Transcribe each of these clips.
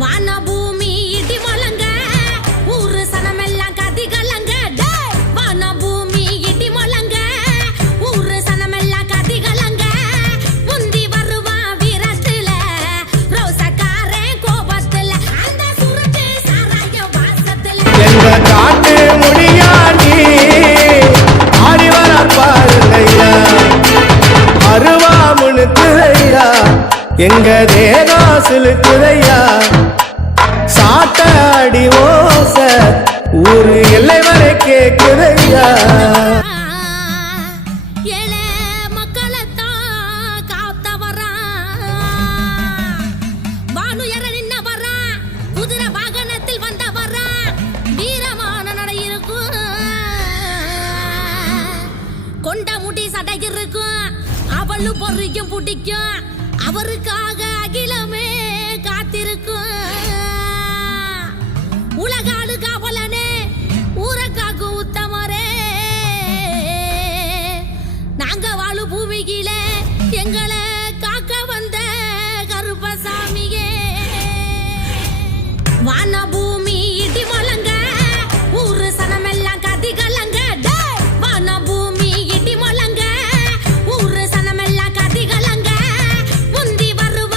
வான பூமி இடி முழங்க ஊரு சனமெல்லாம் கதி கலங்க. வான பூமி இடி முழங்க ஊரு சனமெல்லாம் கதி கலங்க. முந்தி வருவான் வீரத்துல ரோசக்காரன் கோபத்துல அந்த சுருட்டு சாராய வாசத்துல எங்க காட்டு முடியாண்டி ஆடிவரார் பாருங்கய்யா அருவாமுனுக்குதையா எங்க தேகம் சிலுக்குதையா சாட்டாடி ஓச ஊரு எல்லை வரை கேக்குதையா. ஏழை மக்களைத்தான் காத்த வரான் வானுயர நின்ன வரான் குதிரை வாகனத்தில் வந்த வரான் வீரமான நடை இருக்கும் கொண்ட முடி சடை இருக்கும் அவளு பொறிக்கும் பிடிக்கும் அவருக்காக அகிலமே காத்திருக்கும் உலகாடு காவலனே ஊரக்காக்கு உத்தமரே நாங்க வாழு பூமியிலே எங்களை காக்க வந்த கருப்பசாமியே. வான பூமி இடி முழங்க ஊரு சனமெல்லாம் கதி கலங்க. வான பூமி இடி முழங்க ஊரு சனமெல்லாம் கதி கலங்க. முந்தி வருவ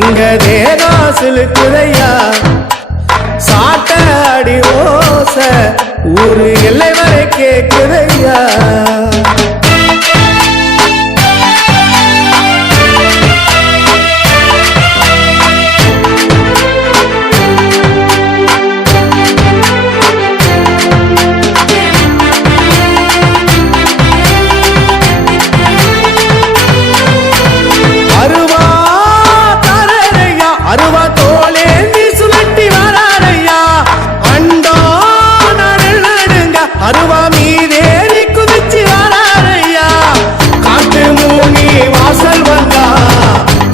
எங்க தேகம் சிலுக்குதையா சாட்ட அடி ஓச ஊரு எல்லை வரை கேக்குதையா அருவா தோளேந்தி சுழட்டி வராரையா அண்டோ நடுங்க அருவா மீதேறி குதிச்சு வராரையா காட்டு மூனி வாசல் வந்தா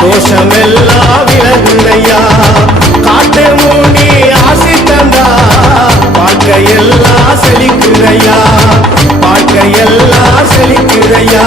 தோஷமெல்லாம் விலகுதையா காட்டு மூனி ஆசி தந்தா வாழ்க்கையெல்லாம் செழிக்குதையா வாழ்க்கையெல்லாம் செழிக்குதையா